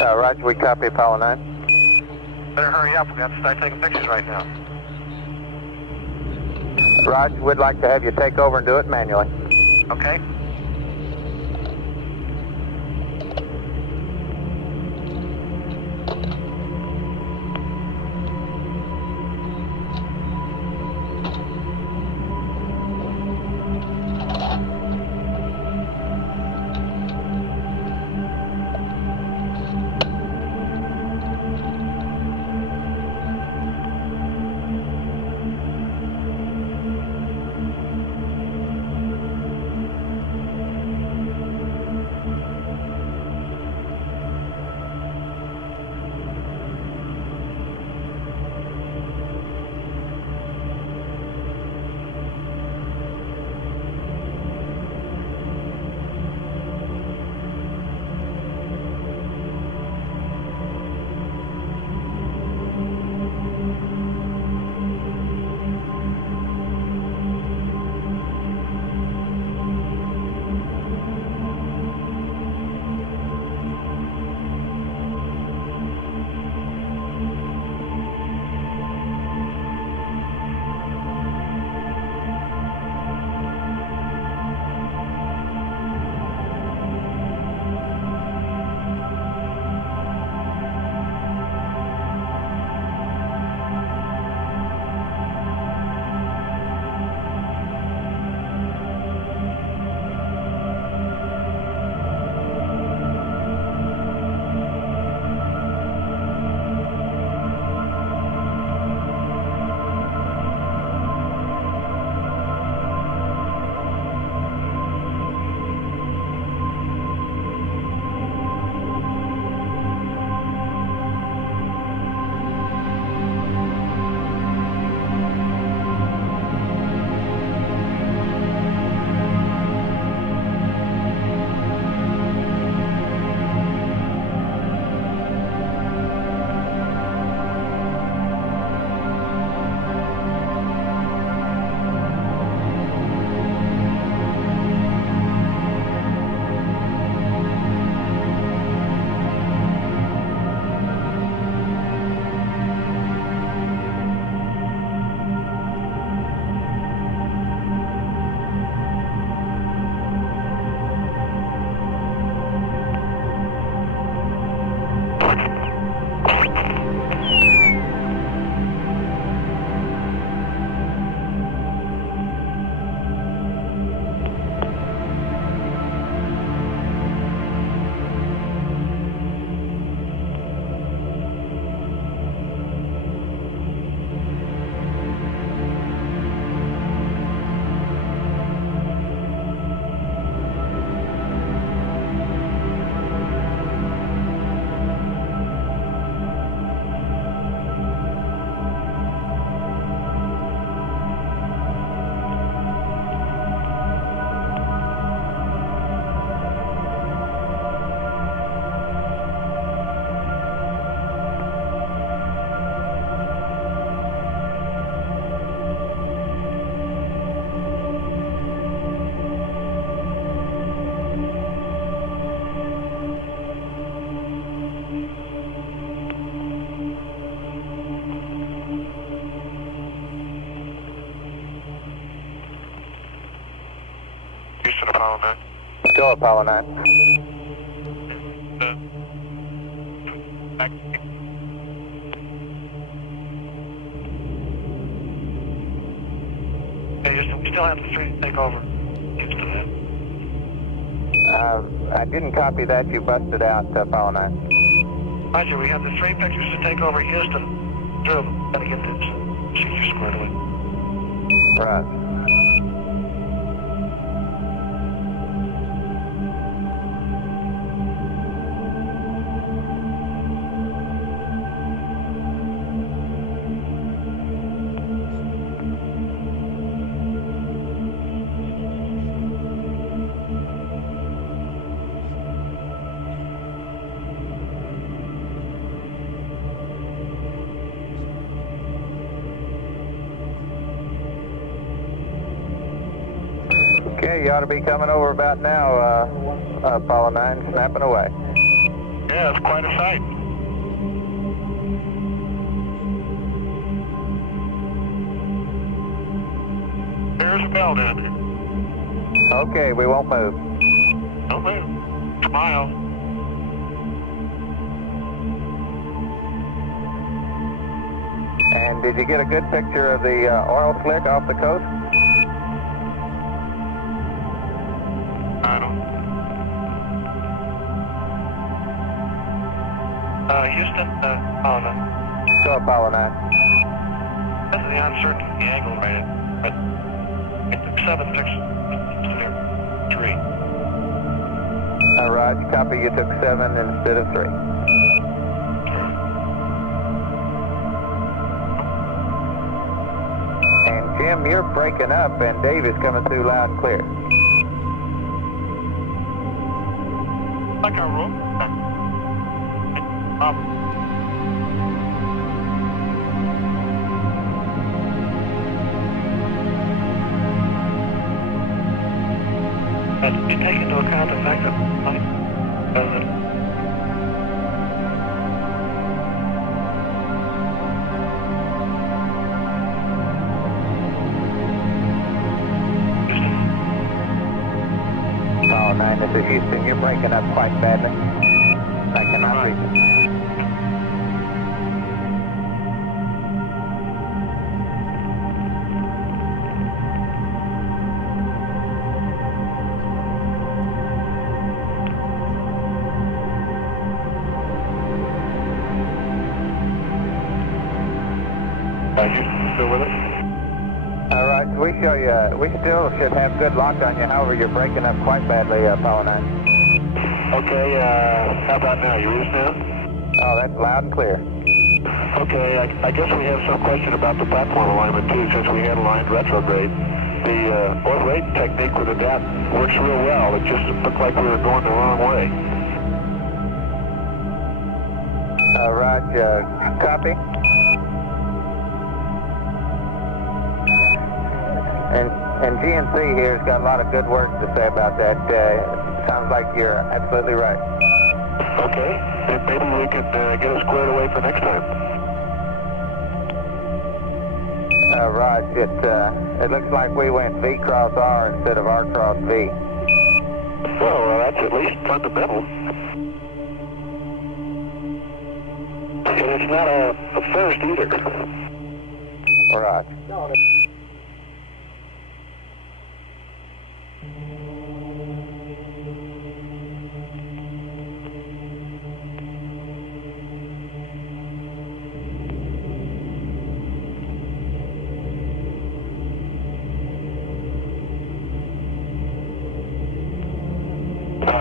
Roger, we copy Apollo 9. Better hurry up, we have to start taking pictures right now. Roger, we'd like to have you take over and do it manually. Okay. Houston, Apollo 9. Go Apollo 9. Back. Hey, Houston, we still have the street take over. Houston, I didn't copy that. You busted out Apollo 9. Roger, we have the three pictures to take over Houston. Drew, gotta get this procedure squared away. Right. Okay, you ought to be coming over about now, Apollo 9, snapping away. Yeah, it's quite a sight. There's a bell down there. Okay, we won't move. Don't move. Smile. And did you get a good picture of the oil slick off the coast? I don't. Houston, oh no. So Apollo 9. Because of the uncertainty of the angle right, but it took 7 6 3. Raj, copy, you took 7 instead of 3. And Jim, you're breaking up and Dave is coming through loud and clear. Like a rope. But you take into account the fact that Apollo 9, this is Houston. You're breaking up quite badly. I cannot read you. You still with us? All right, we still should have good lock on you. However, you're breaking up quite badly, Apollo 9. Okay, how about now? You with us now? Oh, that's loud and clear. Okay, I guess we have some question about the platform alignment too, since we had aligned retrograde. The orbit technique with the DAP works real well. It just looked like we were going the wrong way. Raj, copy. And GNC here has got a lot of good words to say about that. Sounds like you're absolutely right. Okay, then maybe we can get it squared away for next time. Raj, it looks like we went V cross R instead of R cross V. Well, that's at least fundamental. And it's not a first either. Raj.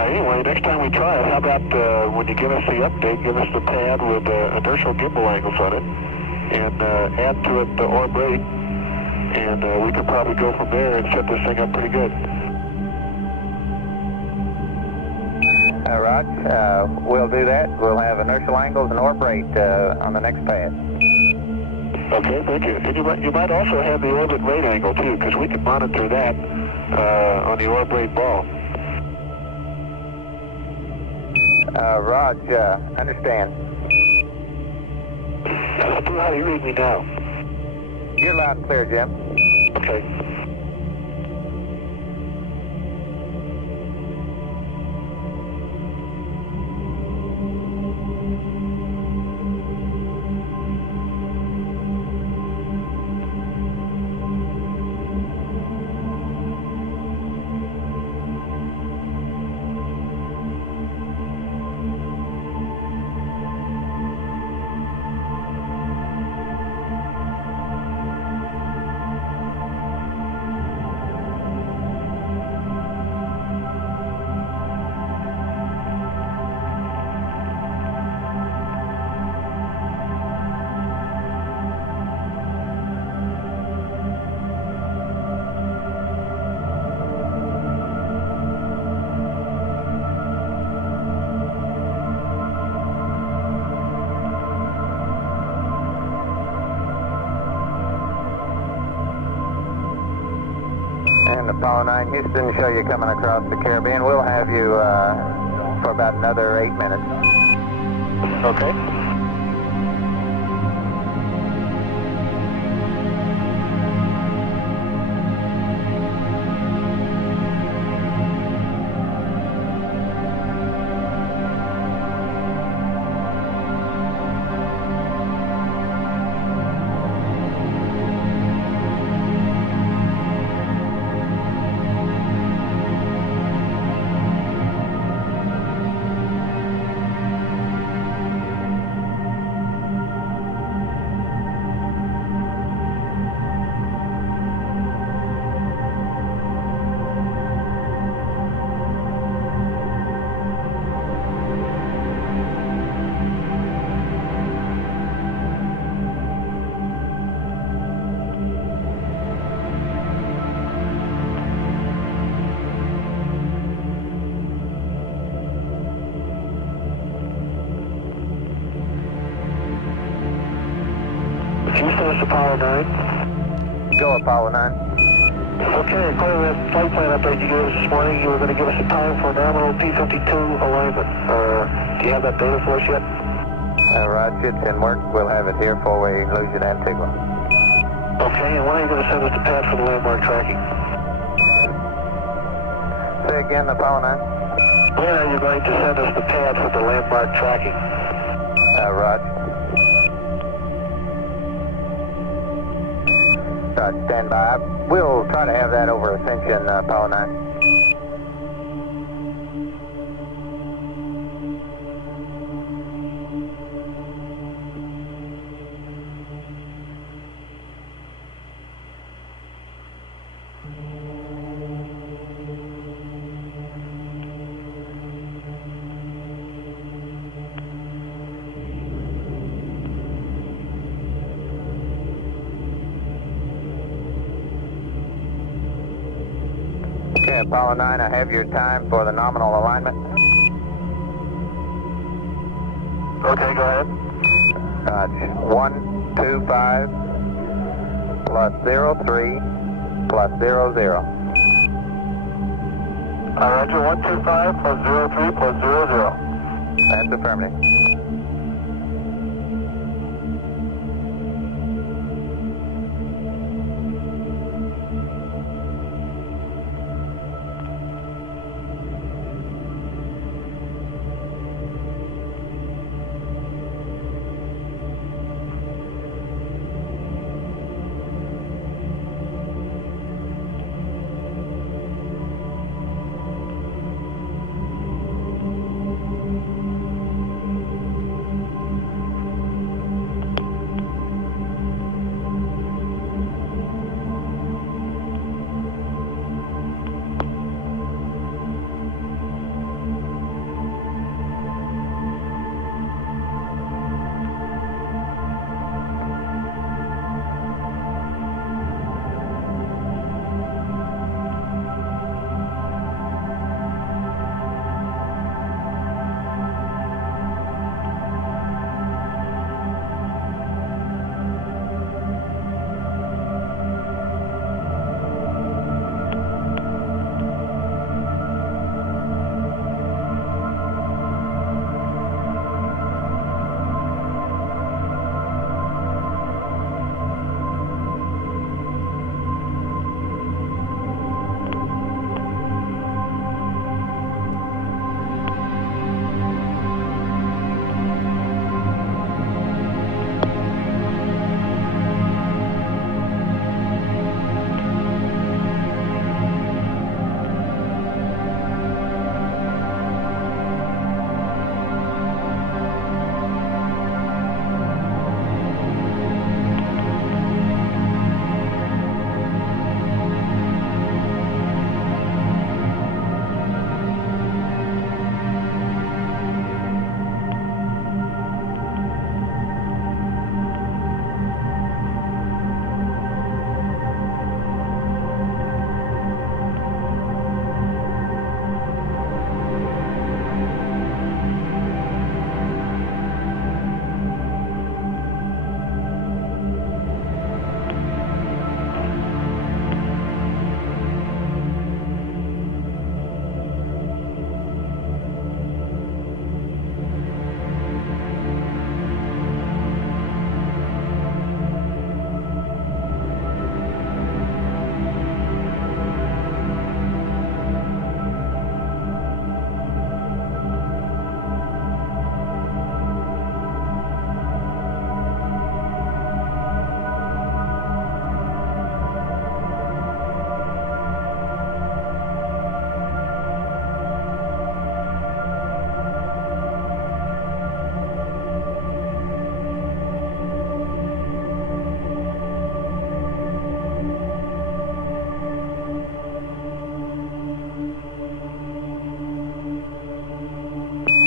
Anyway, next time we try it, how about when you give us the update, give us the pad with inertial gimbal angles on it, and add to it the orb rate, and we could probably go from there and set this thing up pretty good. Raj, we'll do that. We'll have inertial angles and orb rate on the next pad. Okay, thank you. And you might also have the orbit rate angle too, because we can monitor that on the orb rate ball. Raj, understand. How do you read me now? You're loud and clear, Jim. Okay. And Apollo 9, Houston, show you coming across the Caribbean. We'll have you for about another 8 minutes. Okay. Houston, this is Apollo 9. Go Apollo 9. Okay, according to that flight plan update you gave us this morning, you were going to give us a time for nominal P-52 alignment. Do you have that data for us yet? Roger, it's in work. We'll have it here for we lose you in Antigua. Okay, and when are you going to send us the pad for the landmark tracking? Say again, Apollo 9. When are you going to send us the pad for the landmark tracking? Roger. Stand by. We'll try to have that over Ascension, Apollo 9. Okay, Apollo 9, I have your time for the nominal alignment. Okay, go ahead. 125 plus 03 plus 00. Roger, 125 plus 03 plus 00. That's affirmative.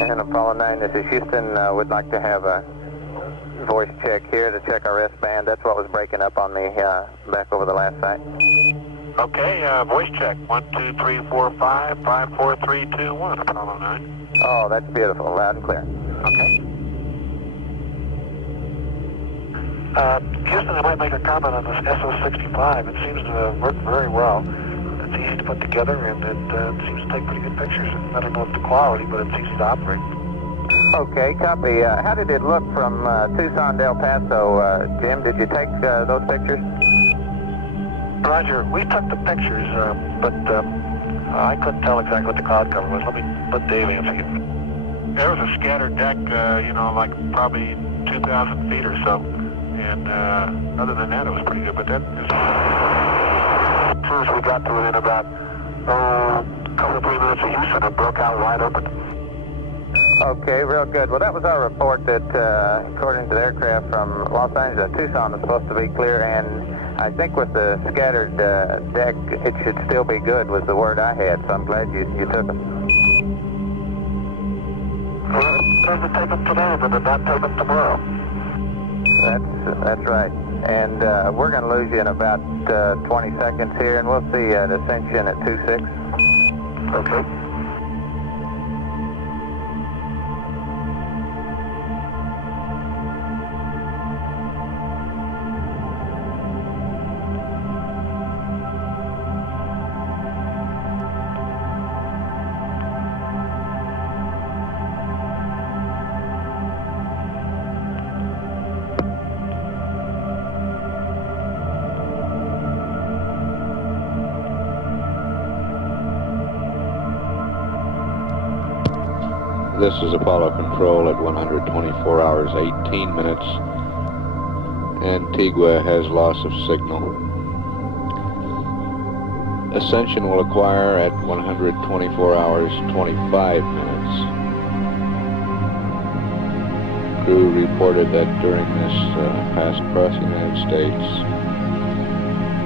And Apollo 9, this is Houston. Would like to have a voice check here to check our S-band. That's what was breaking up on me back over the last site. Okay, voice check. 1, 2, 3, 4, 5, 5, 4, 3, 2, 1, Apollo 9. Oh, that's beautiful. Loud and clear. Okay. Houston, I might make a comment on this SO65. It seems to work very well. It's easy to put together, and it seems to take pretty good pictures. I don't know if the quality, but it's easy to operate. Okay, copy. How did it look from Tucson to El Paso? Jim, did you take those pictures? Roger, we took the pictures, but I couldn't tell exactly what the cloud cover was. Let Dave answer you. There was a scattered deck, you know, like probably 2,000 feet or so. And other than that, it was pretty good. But then, as soon as we got to within about a couple of 3 minutes of Houston, it broke out wide open. Okay, real good. Well, that was our report that, according to the aircraft from Los Angeles and Tucson, was supposed to be clear. And I think with the scattered deck, it should still be good, was the word I had. So I'm glad you took them. Well, it doesn't take them today, but it not take them tomorrow. That's right. And we're going to lose you in about 20 seconds here, and we'll see at Ascension at 26. Okay. This is Apollo Control at 124 hours, 18 minutes. Antigua has loss of signal. Ascension will acquire at 124 hours, 25 minutes. Crew reported that during this pass across the United States,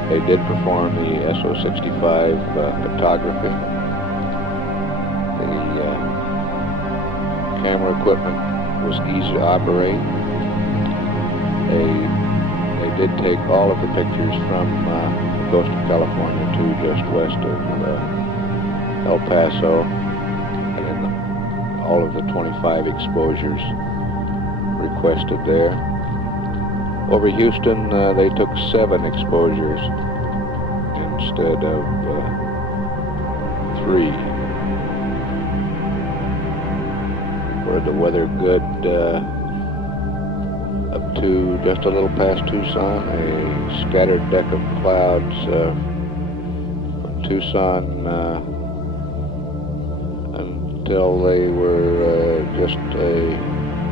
they did perform the SO65 photography. Camera equipment was easy to operate. They did take all of the pictures from the coast of California to just west of El Paso, and then all of the 25 exposures requested there. Over Houston, they took 7 exposures instead of 3. The weather good up to just a little past Tucson, a scattered deck of clouds from Tucson until they were just a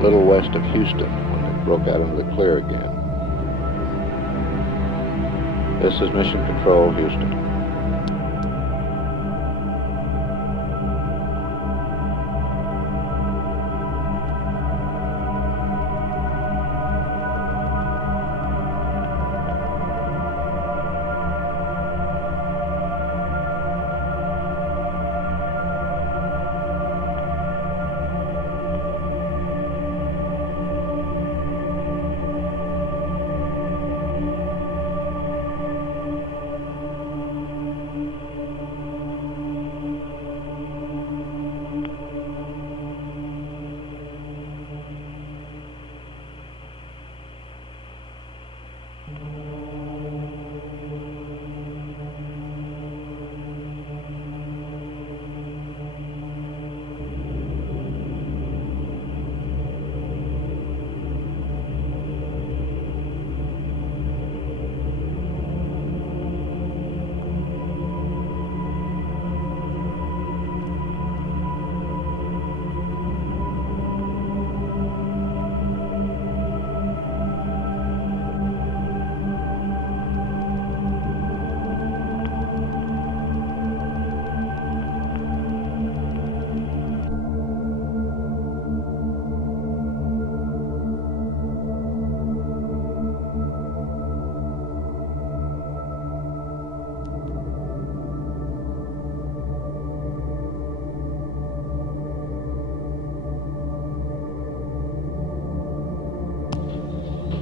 little west of Houston when they broke out into the clear again. This is Mission Control, Houston.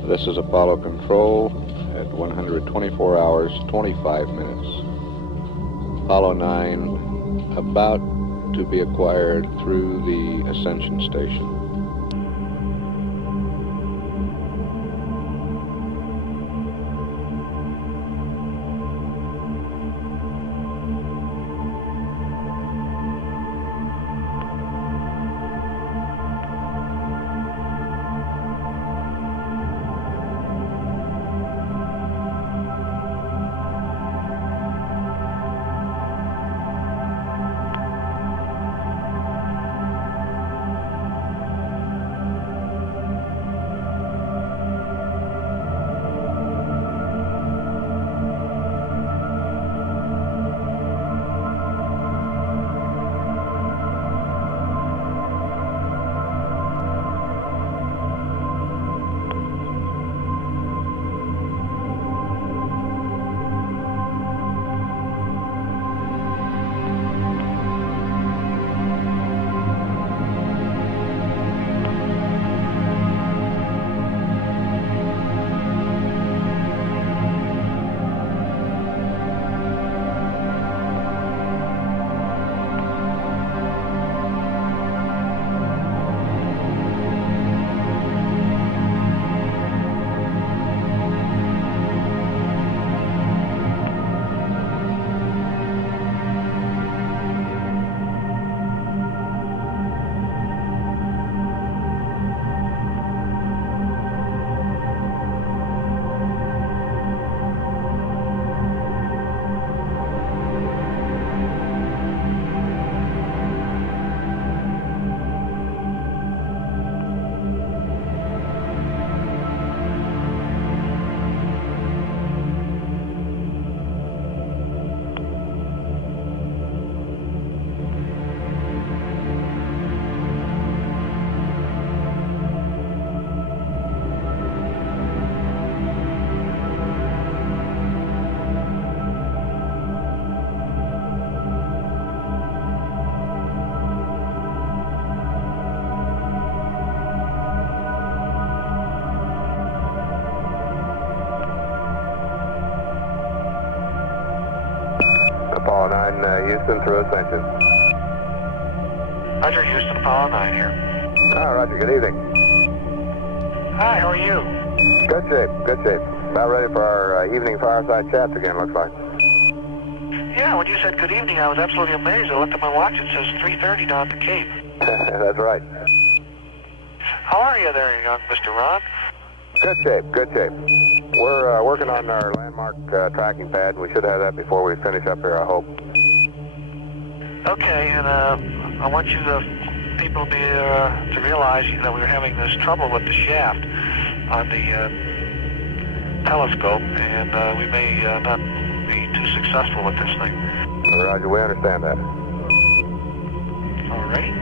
This is Apollo Control at 124 hours, 25 minutes. Apollo 9 about to be acquired through the Ascension Station. Apollo 9, Houston through Ascension. Roger, Houston, Apollo 9 here. Roger, good evening. Hi, how are you? Good shape, good shape. About ready for our evening fireside chats again, looks like. Yeah, when you said good evening, I was absolutely amazed. I looked at my watch, it says 3:30 down at the Cape. That's right. How are you there, young Mr. Ron? Good shape, good shape. We're working on our landmark tracking pad. We should have that before we finish up here, I hope. Okay, and I want you people to realize that we were having this trouble with the shaft on the telescope, and we may not be too successful with this thing. Roger, we understand that. All right.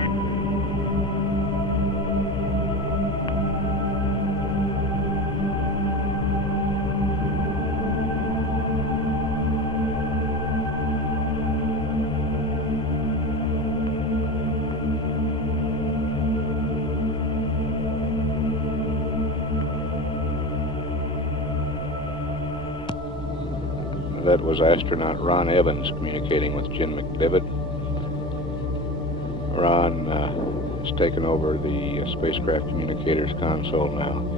That was astronaut Ron Evans communicating with Jim McDivitt. Ron has taken over the spacecraft communicators console now.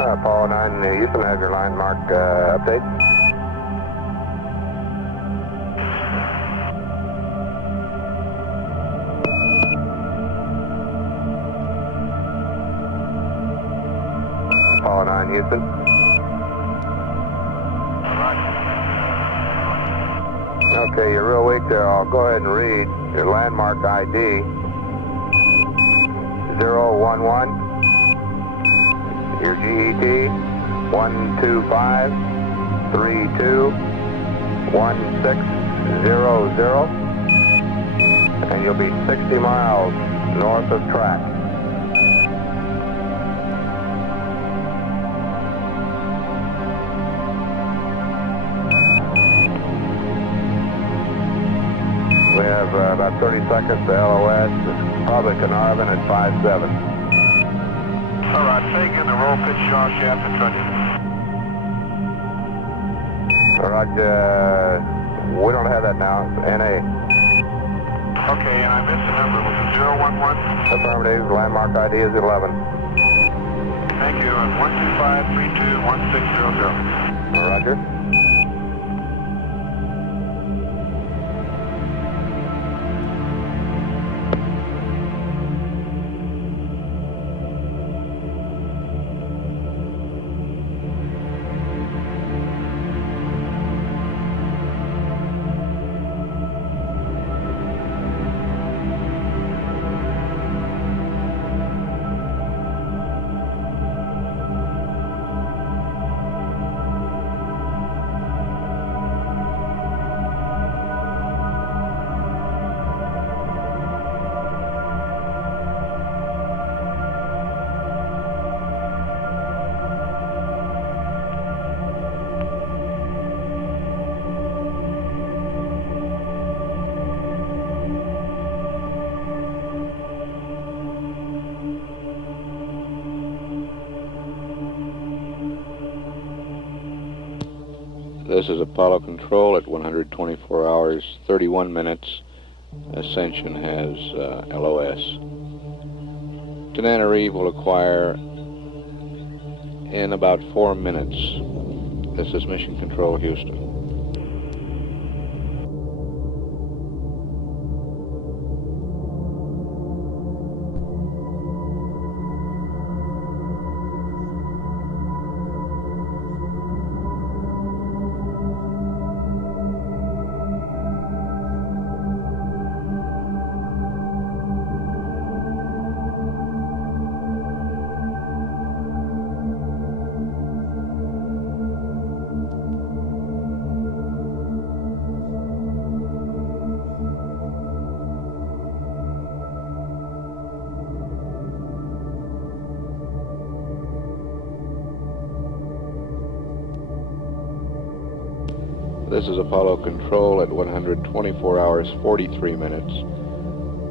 Apollo 9, Houston has your landmark update. Apollo 9, Houston. Okay, you're real weak there. I'll go ahead and read your landmark ID. 011. Your GET 125321600. And you'll be 60 miles north of track. We have about 30 seconds to LOS. It's probably Carnarvon at 5-7. All right, taking the roll pitch yaw shaft in front of you. Roger. We don't have that now. It's NA. Okay, and I missed the number. Was it 011? Affirmative. Landmark ID is 11. Thank you. And 125321600. Roger. This is Apollo Control at 124 hours, 31 minutes. Ascension has LOS. Tananarive will acquire in about 4 minutes. This is Mission Control, Houston. This is Apollo Control at 124 hours, 43 minutes.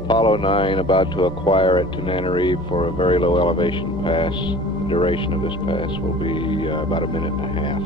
Apollo 9 about to acquire at Tananarive for a very low elevation pass. The duration of this pass will be about a minute and a half.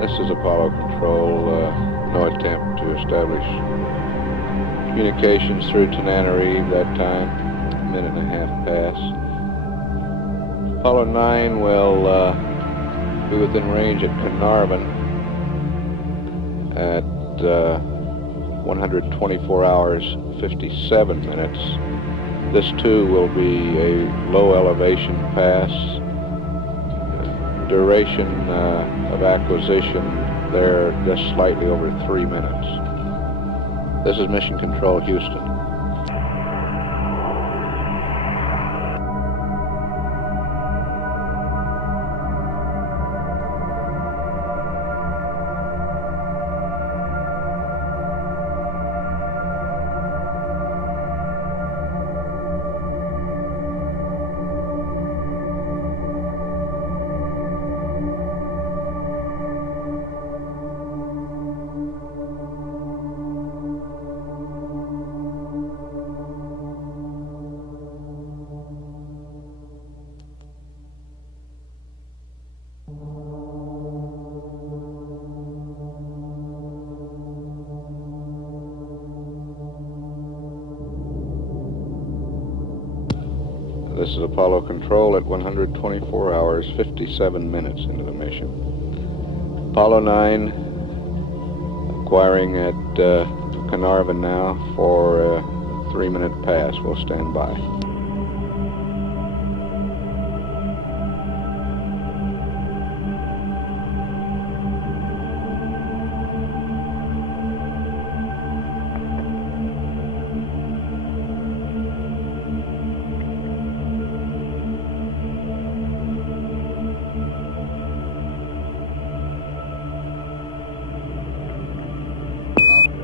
This is Apollo Control. No attempt to establish communications through Tananarive that time. A minute and a half pass. Apollo 9 will be within range at Carnarvon at 124 hours, 57 minutes. This too will be a low elevation pass. Duration of acquisition there just slightly over 3 minutes. This is Mission Control, Houston. This is Apollo Control at 124 hours, 57 minutes into the mission. Apollo 9 acquiring at Carnarvon now for a 3-minute pass. We'll stand by.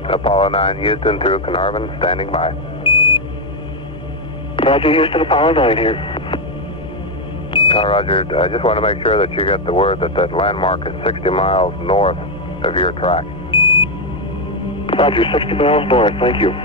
Apollo 9, Houston through Carnarvon, standing by. Roger, Houston, Apollo 9 here. Roger, I just want to make sure that you got the word that that landmark is 60 miles north of your track. Roger, 60 miles north, thank you.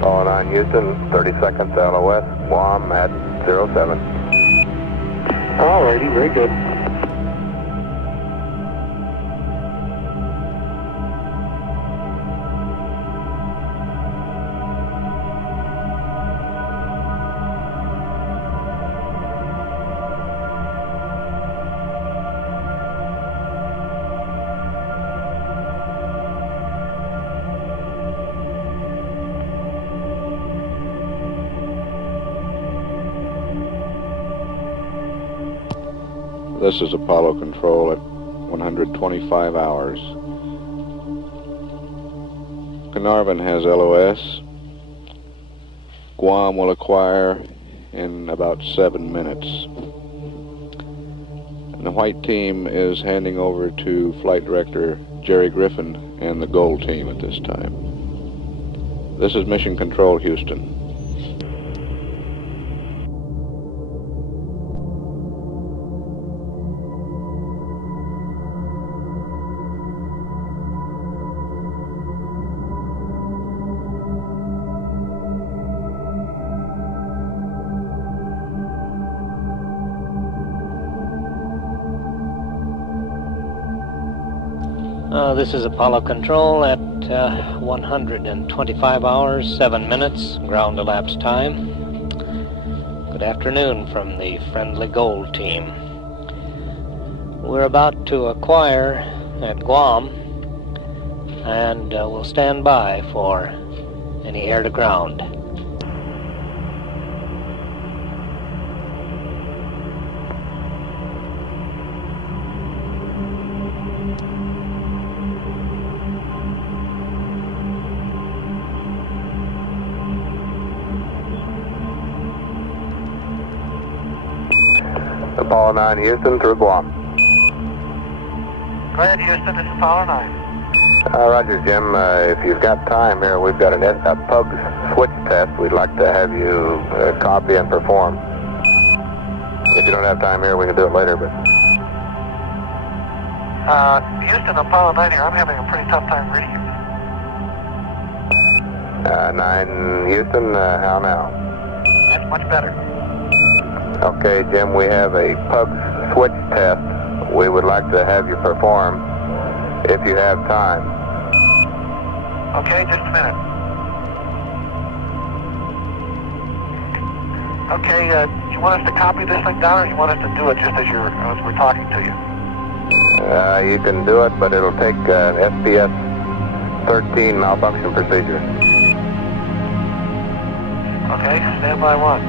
Apollo 9, Houston, 30 seconds LOS, Guam at 07. All righty, very good. This is Apollo Control at 125 hours. Carnarvon has LOS. Guam will acquire in about 7 minutes. The white team is handing over to Flight Director Jerry Griffin and the gold team at this time. This is Mission Control, Houston. This is Apollo Control at 125 hours, 7 minutes, ground elapsed time. Good afternoon from the friendly gold team. We're about to acquire at Guam, and we'll stand by for any air-to-ground. Apollo 9, Houston, through Guam. Go ahead, Houston, this is Apollo 9. Roger, Jim. If you've got time here, we've got a PUG switch test we'd like to have you copy and perform. If you don't have time here, we can do it later, but... Houston, Apollo 9 here. I'm having a pretty tough time reading it. 9, Houston, how now? That's much better. Okay, Jim, we have a PUG switch test we would like to have you perform if you have time. Okay, just a minute. Okay, do you want us to copy this thing down, or do you want us to do it just as we're talking to you? You can do it, but it'll take an SPS 13 malfunction procedure. Okay, stand by one.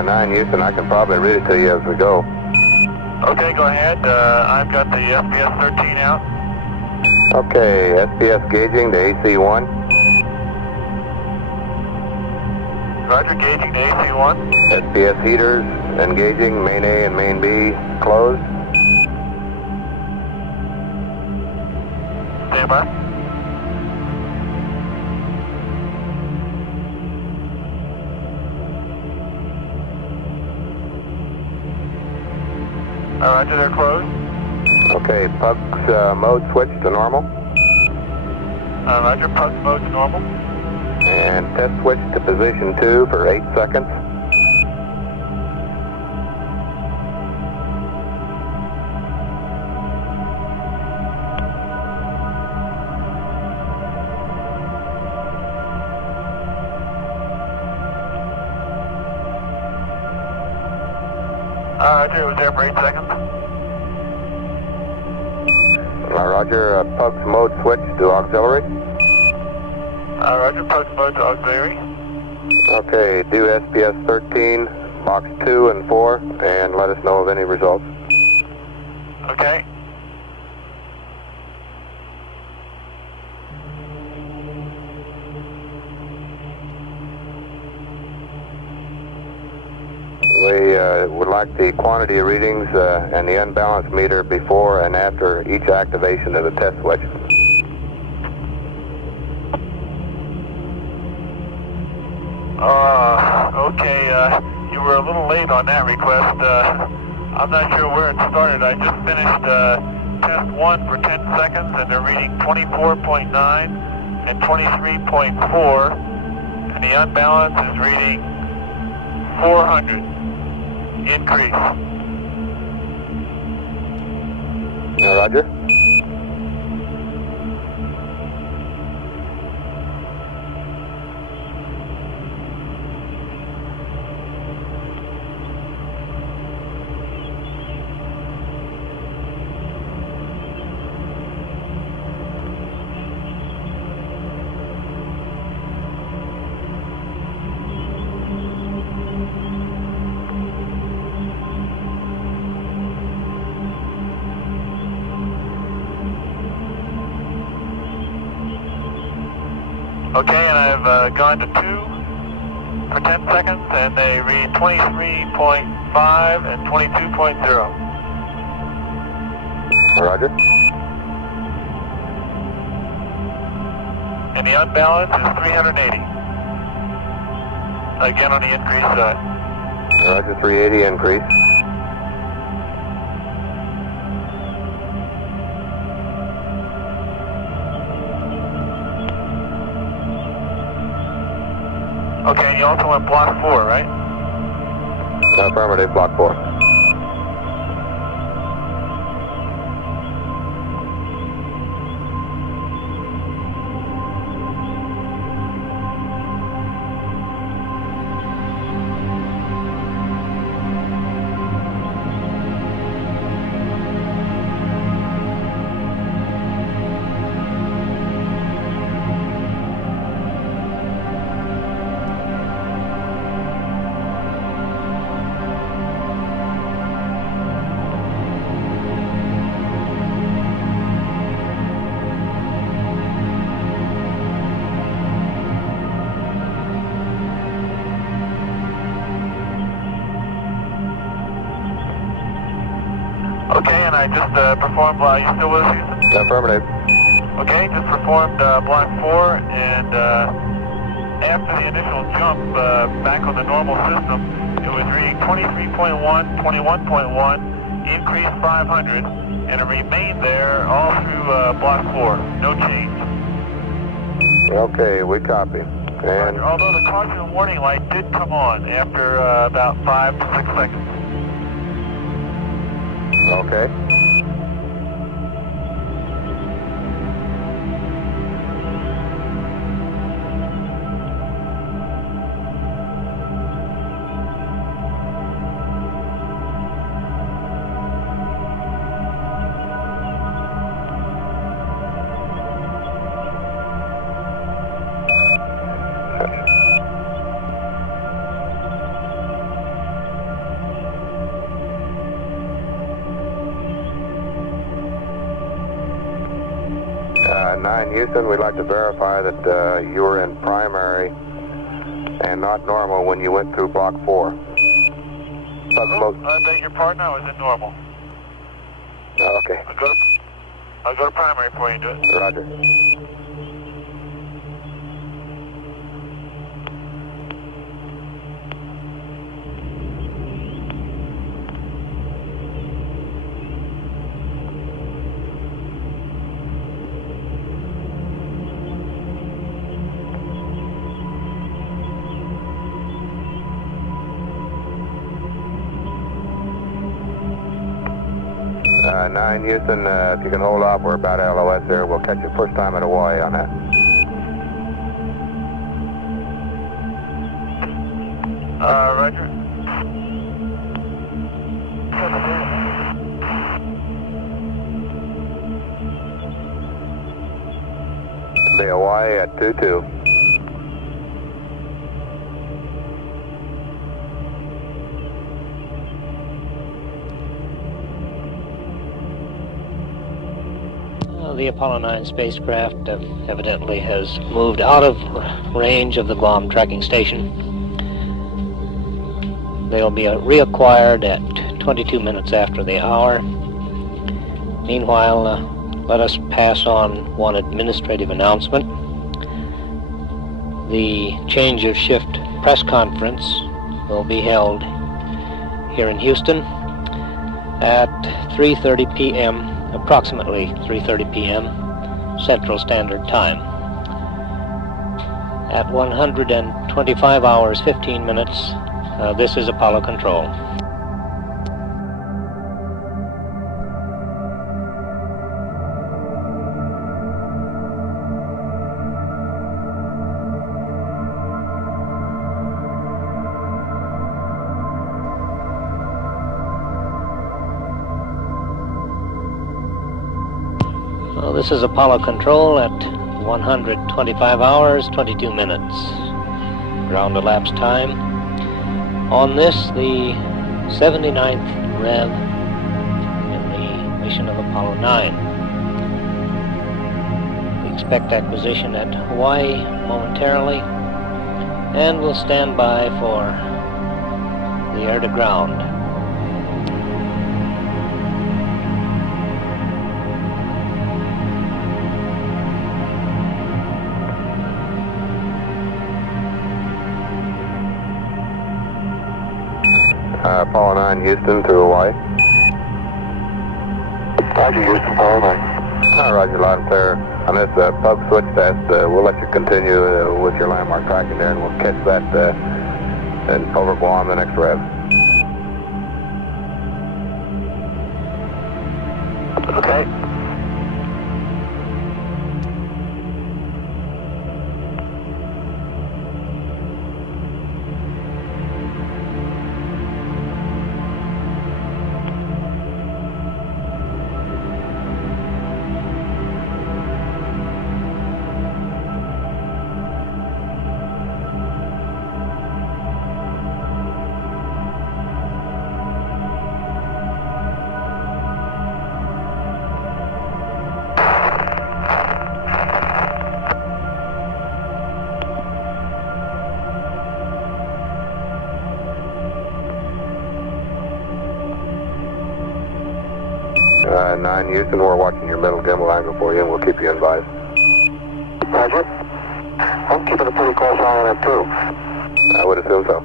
Nine, Houston, I can probably read it to you as we go. Okay, go ahead. I've got the SPS 13 out. Okay, SPS gauging to AC1. Roger, gauging to AC1. SPS heaters engaging, main A and main B closed. Stand by. Roger, they're closed. Okay, PUG's mode switch to normal. Roger, PUG mode to normal. And test switch to position 2 for 8 seconds. Roger, it was there for 8 seconds. Roger, PUG's mode switch to auxiliary. Roger, PUG's mode to auxiliary. Okay, do SPS 13, box 2 and 4, and let us know of any results. Okay. We would like the quantity of readings and the unbalance meter before and after each activation of the test switch. Okay, you were a little late on that request. I'm not sure where it started. I just finished test 1 for 10 seconds, and they're reading 24.9 and 23.4, and the unbalance is reading 400 increase. Roger. Okay, and I've gone to 2 for 10 seconds, and they read 23.5 and 22.0. Roger. And the unbalance is 380. Again on the increased side. Roger, 380 increase. Okay, and you also went block 4, right? Affirmative, block 4. Okay, and I just performed, are you still with us, Houston? Affirmative. Okay, just performed block 4, and after the initial jump back on the normal system, it was reading 23.1, 21.1, increased 500, and it remained there all through block 4, no change. Okay, we copy. And Although the caution warning light did come on after about 5 to 6 seconds. okay. Houston, we'd like to verify that you were in primary and not normal when you went through block 4. I beg your pardon, I was in normal. Okay. I'll go to primary for you and do it. Roger. 9 Houston, if you can hold off, we're about LOS there. We'll catch you first time in Hawaii on that. Roger. Be Hawaii at 22. The Apollo 9 spacecraft evidently has moved out of range of the Guam tracking station. They'll be reacquired at 22 minutes after the hour. Meanwhile, let us pass on one administrative announcement. The change of shift press conference will be held here in Houston at 3:30 p.m. approximately 3:30 p.m. Central Standard Time. At 125 hours 15 minutes, this is Apollo Control. This is Apollo Control at 125 hours, 22 minutes. Ground elapsed time. On this, the 79th Rev in the mission of Apollo 9. The expect acquisition at Hawaii momentarily, and we'll stand by for the air-to-ground. Apollo 9, Houston to Hawaii. Roger, Houston, Apollo 9. Roger, loud and clear. On this pub switch test, we'll let you continue with your landmark tracking there, and we'll catch that and over Guam the next rev. Okay. Uh, 9 Houston, we're watching your middle gimbal angle for you, and we'll keep you advised. Roger. I'm keeping a pretty close eye on it, too. I would assume so.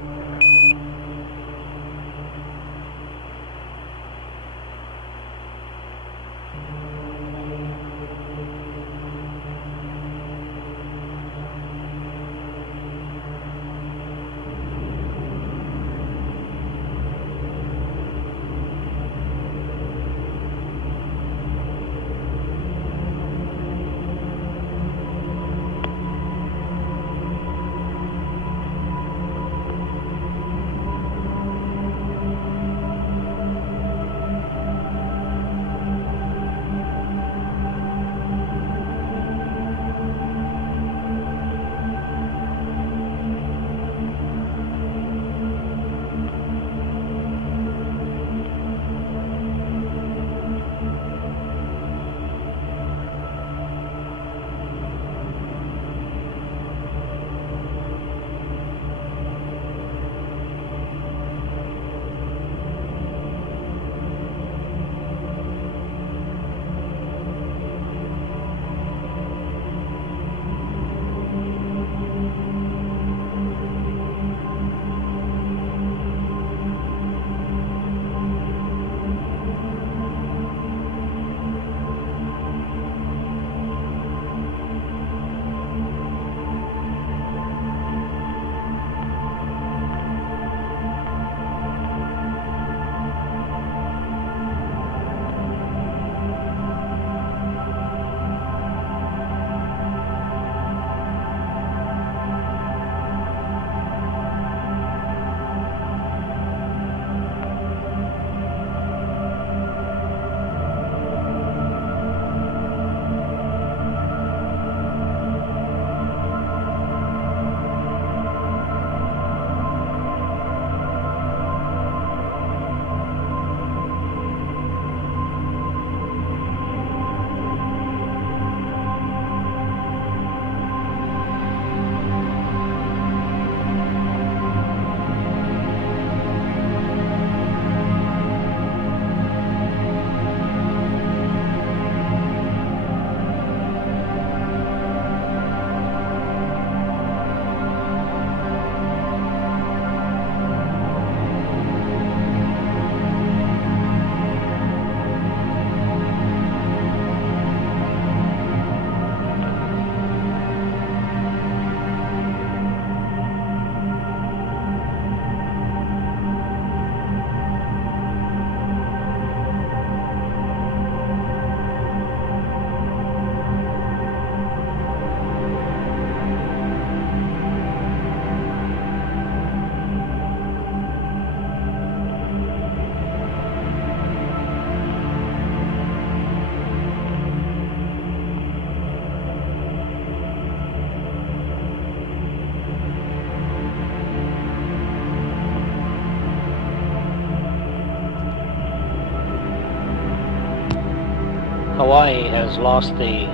Hawaii has lost the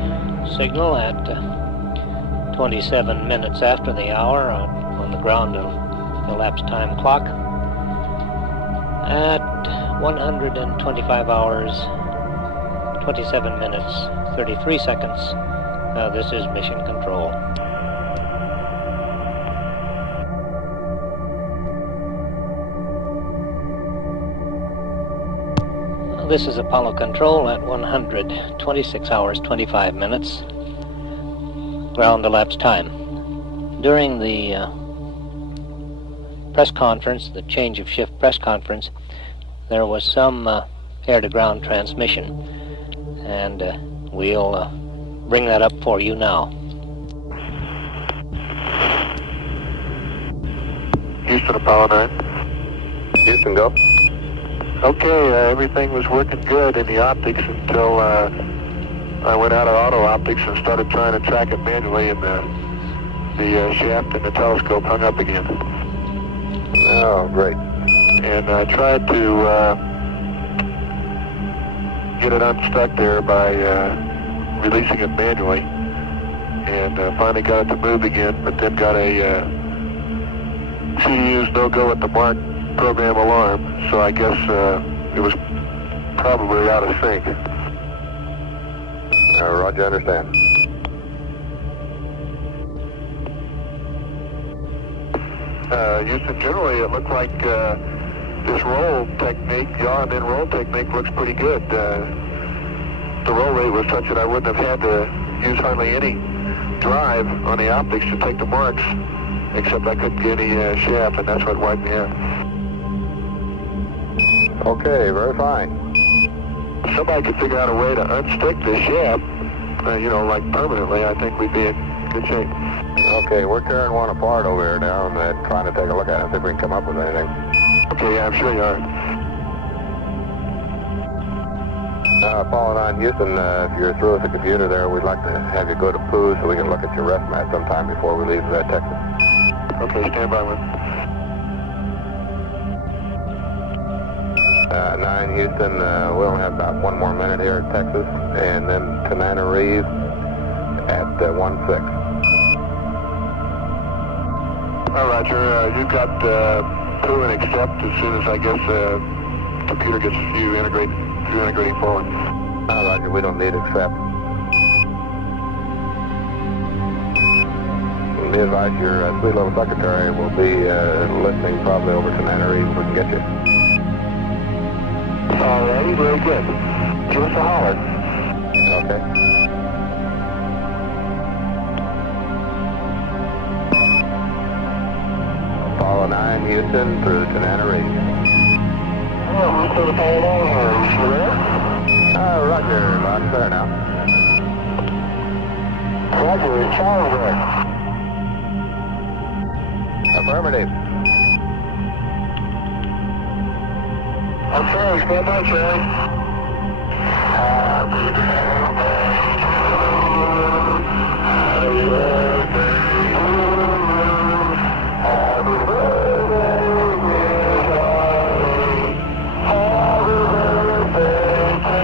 signal at 27 minutes after the hour on the ground elapsed time clock. At 125 hours, 27 minutes, 33 seconds. This is Mission Control. This is Apollo Control at 126 hours, 25 minutes. Ground elapsed time. During the press conference, the change of shift press conference, there was some air-to-ground transmission, and we'll bring that up for you now. Houston, Apollo 9. Houston, go. Okay, everything was working good in the optics until I went out of auto optics and started trying to track it manually, and the shaft and the telescope hung up again. Oh, great. And I tried to get it unstuck there by releasing it manually, and finally got it to move again, but then got a CDU's no-go at the mark program alarm, so I guess it was probably out of sync. Roger, understand. Houston, generally it looked like this roll technique, yaw and then roll technique, looks pretty good. The roll rate was such that I wouldn't have had to use hardly any drive on the optics to take the marks, except I couldn't get any shaft, and that's what wiped me out. Okay, very fine. If somebody could figure out a way to unstick this shaft, like permanently, I think we'd be in good shape. Okay, we're tearing one apart over here now and trying to take a look at it, see if we can come up with anything. Okay, yeah, I'm sure you are. Apollo 9, Houston, if you're through with the computer there, we'd like to have you go to Pooh so we can look at your rest mat sometime before we leave Texas. Okay, stand by one. 9, Houston, we only have about one more minute here at Texas, and then Tananarive at 1-6. All right, Roger, you got Pooh and accept as soon as I guess computer gets you integrating forward. Roger, we don't need accept. Be advised, your sweet little secretary will be listening probably over Tananarive if we can get you. All righty, very good. Give us a holler. Okay. Apollo 9, Houston, through Tananarive. Oh, Houston, Apollo 9 here. Is she there? Roger, loud and clear now. Roger, is Charles there? Affirmative. Okay, stand by, Charlie. Happy birthday to you. Happy birthday to you. Happy birthday, dear Charlie. Happy birthday to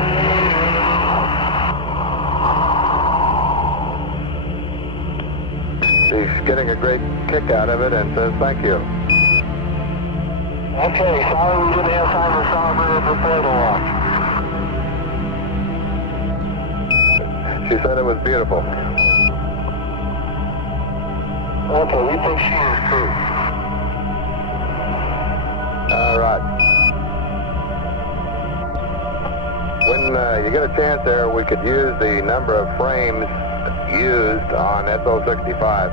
you. She's getting a great kick out of it and says thank you. Okay, sorry we didn't have time to celebrate it before the launch. She said it was beautiful. Okay, we think she is too. All right. When you get a chance there, we could use the number of frames used on SO65.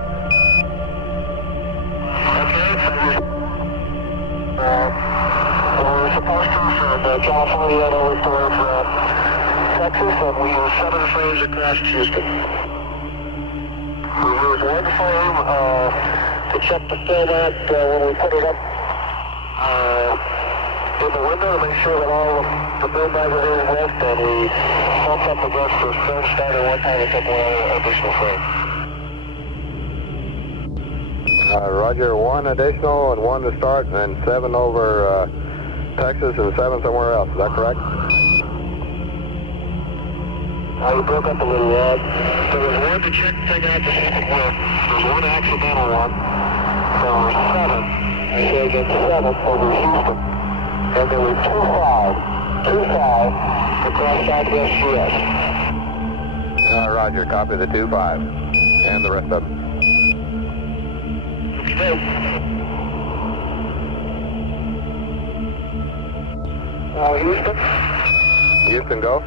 We're supposed to from California over towards Texas, and we use 7 frames across Houston. We use 1 frame to check the format when we put it up in the window to make sure that all the moon magazine is left, and we bump up against the frame starter one time to take one additional frame. Roger, 1 additional and 1 to start, and then 7 over Texas and 7 somewhere else. Is that correct? You broke up a little, Rod. There was one to check the thing out to see if it worked. There's one accidental one. There were 7. I say again, 7 over Houston. And there were 2-5 across Southwest US. Roger, copy the 2-5 and the rest of them. Okay. Houston? Houston, go.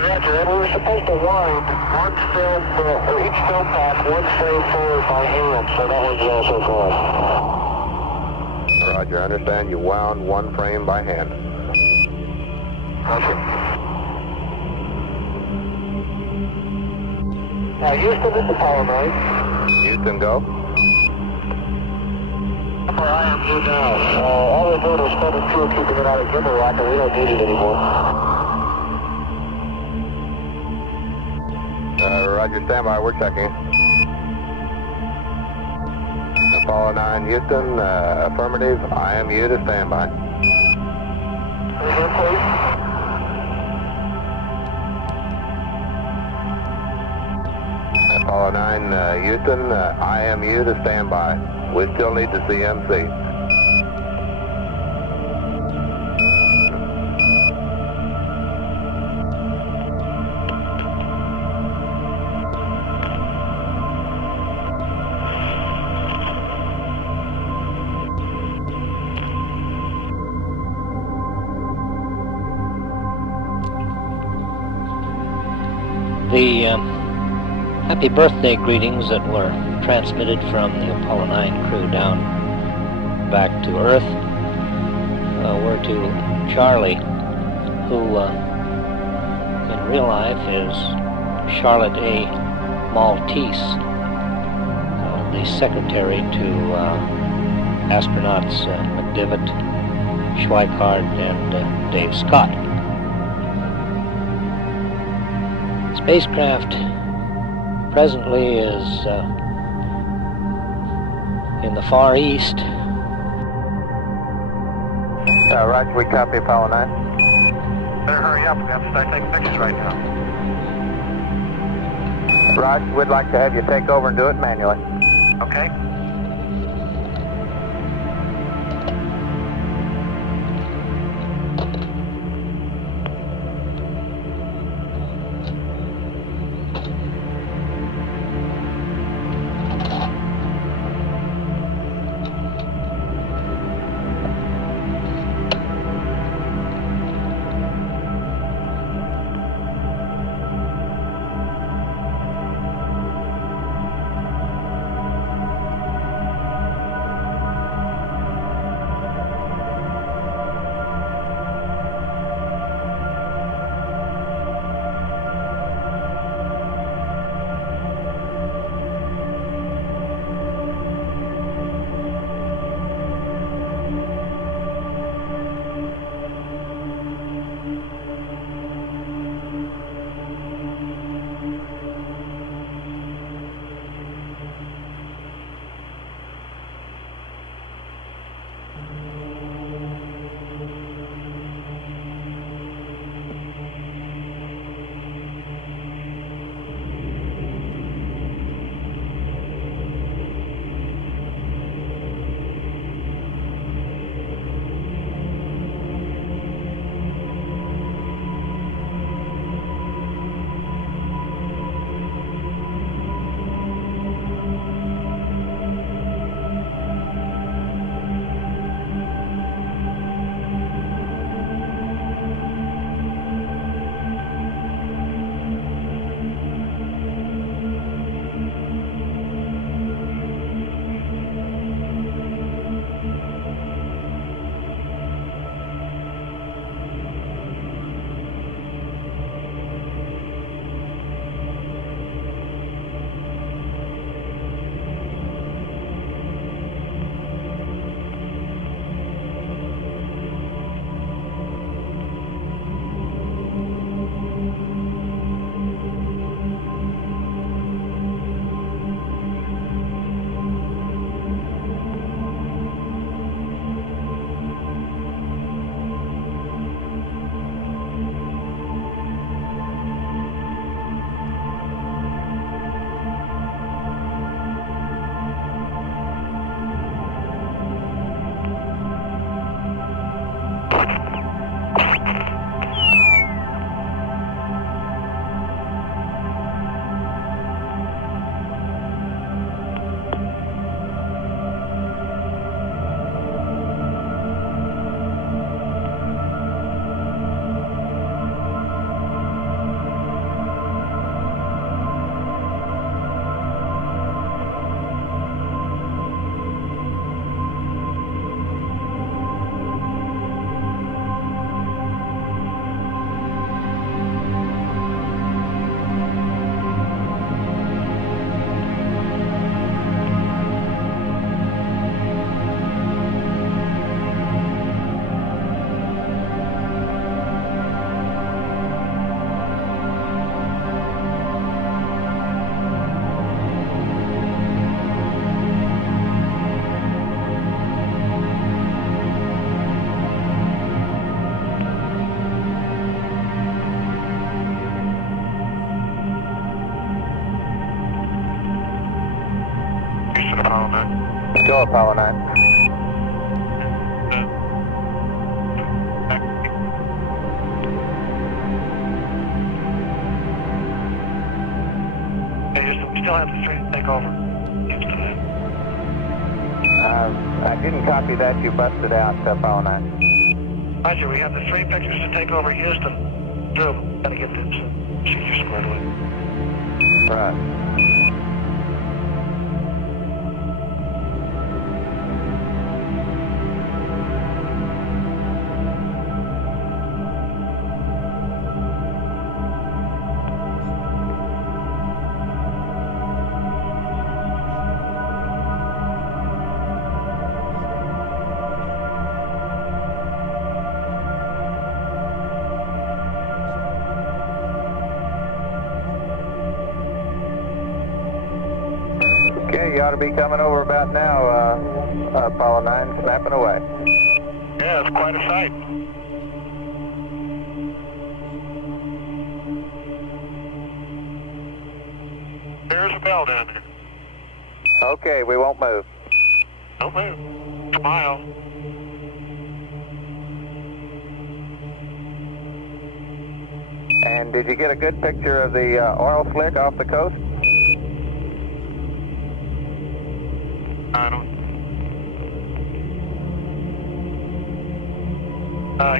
Roger, and we were supposed to wind one film, or each film pack, one frame forward by hand, so that one's also gone. Roger, I understand you wound one frame by hand. Roger. Houston, this is Apollo 9. Houston, go. Where I am here now. All we're doing is spending fuel keeping it out of gimbal lock, and we don't need it anymore. Roger, standby, we're checking. Apollo 9, Houston, affirmative, IMU to standby. Again, please. Apollo 9, Houston, IMU to standby. We still need the CMC. The happy birthday greetings that were transmitted from the Apollo 9 crew down back to Earth were to Charlie, who in real life is Charlotte A. Maltese, the secretary to astronauts McDivitt, Schweikart, and Dave Scott. Spacecraft presently is in the Far East. Roger, we copy Apollo 9. Better hurry up. We have to start taking pictures right now. Roger, we'd like to have you take over and do it manually. Okay. Go Apollo 9. We still have the stream take over. I didn't copy that. You busted out, Apollo 9. Roger, we have the three pictures to take over Houston. Drew, gotta get this procedure squared away. Right. Okay, you ought to be coming over about now, Apollo 9, snapping away. Yeah, it's quite a sight. There's a bell down there. Okay, we won't move. Don't move. Smile. And did you get a good picture of the oil slick off the coast? I don't.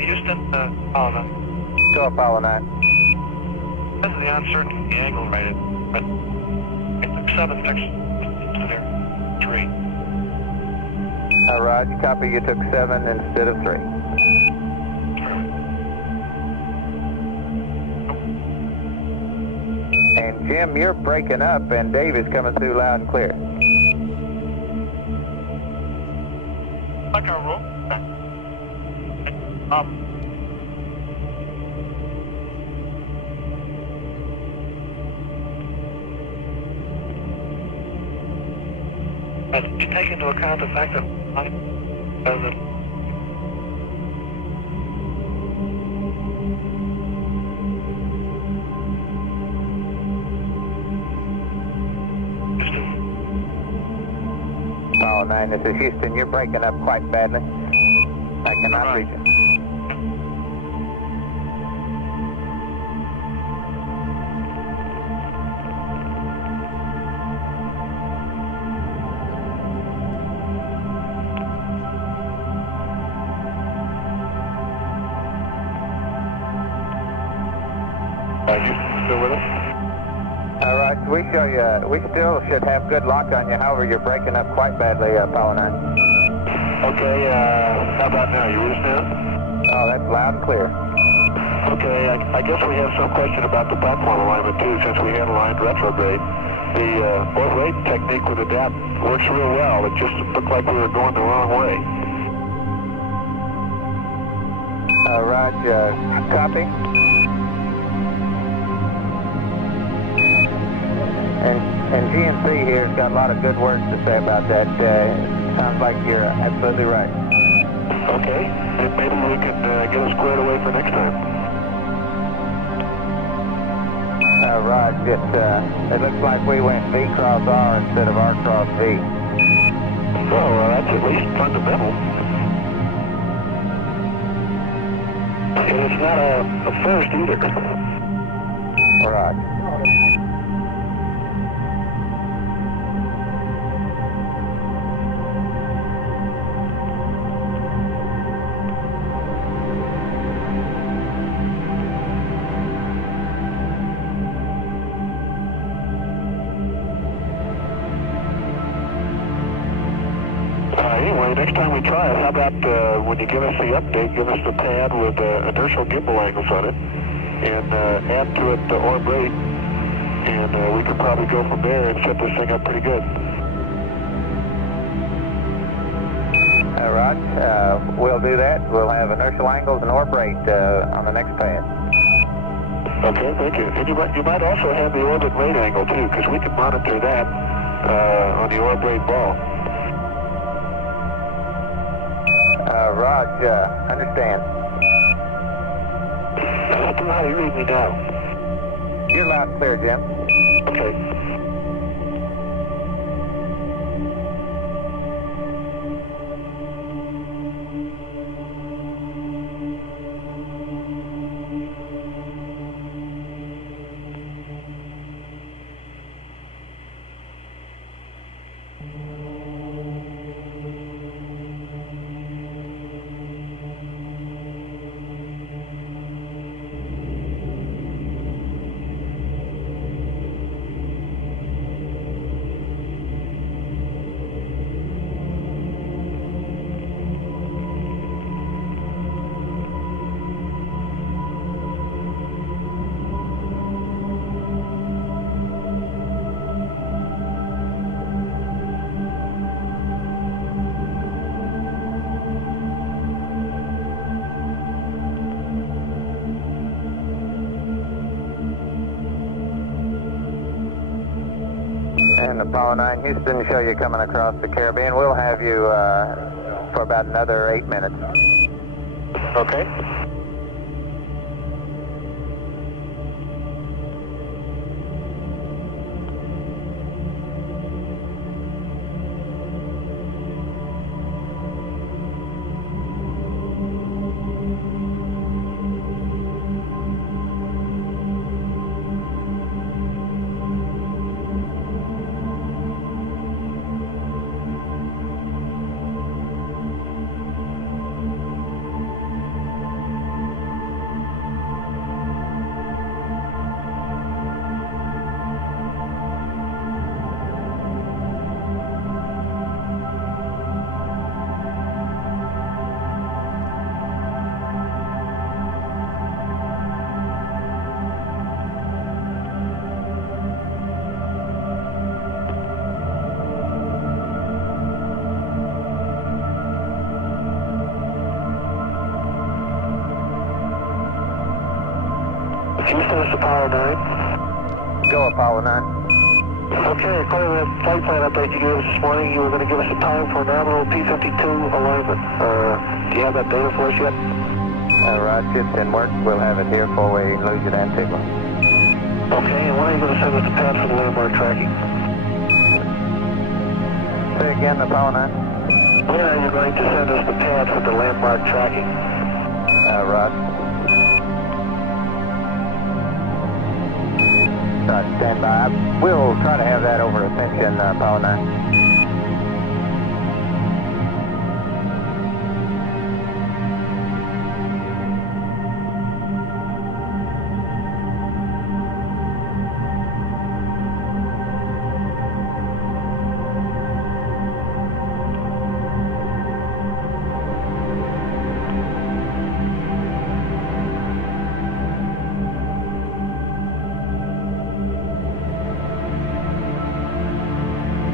Houston, Apollo 9. Go Apollo 9. This is the uncertainty, the angle rated, but it took 7 pictures to their 3. Roger, copy, you took 7 instead of 3. And Jim, you're breaking up and Dave is coming through loud and clear. Like our rope. Did you take into account the fact that Apollo 9, this is Houston. You're breaking up quite badly. I cannot reach you. Houston, still with us? All right, we still should have good lock on you. However, you're breaking up quite badly, Apollo 9. Okay, how about now? You with us now? Oh, that's loud and clear. Okay, I guess we have some question about the platform alignment too, since we had aligned retrograde. The orbit rate technique with ADAPT works real well. It just looked like we were going the wrong way. Roger, copy. And GNC here has got a lot of good words to say about that. Sounds like you're absolutely right. Okay, and maybe we can get it squared away for next time. Rod, it looks like we went V cross R instead of R cross V. Well, that's at least fundamental. And it's not a first either. Rod. Anyway, next time we try it, how about when you give us the update, give us the pad with inertial gimbal angles on it, and add to it the orb rate, and we could probably go from there and set this thing up pretty good. Rod, we'll do that. We'll have inertial angles and orb rate on the next pad. Okay, thank you. And you might also have the orbit rate angle too, because we can monitor that on the orb rate ball. Raj, understand. How do you read me now? You're loud and clear, Jim. Okay. And Apollo 9, Houston, show you coming across the Caribbean. We'll have you for about another 8 minutes. Okay. Houston, this is Apollo 9. Go, Apollo 9. Okay, according to the flight plan update you gave us this morning, you were going to give us a time for nominal P-52 alignment. Do you have that data for us yet? Roger, it's in work. We'll have it here before we lose it Antigua. Okay, and when are you going to send us the pad for the landmark tracking? Say again, Apollo 9. When are you going to send us the pad for the landmark tracking? Roger. Stand by. We'll try to have that over Ascension, Apollo 9.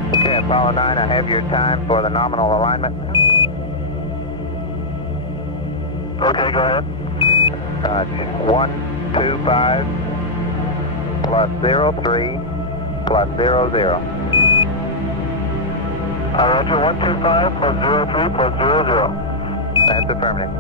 Okay, Apollo 9, I have your time for the nominal alignment. Okay, go ahead. 125 plus 03 plus 00. Roger, 125 plus 03 plus 00. That's affirmative.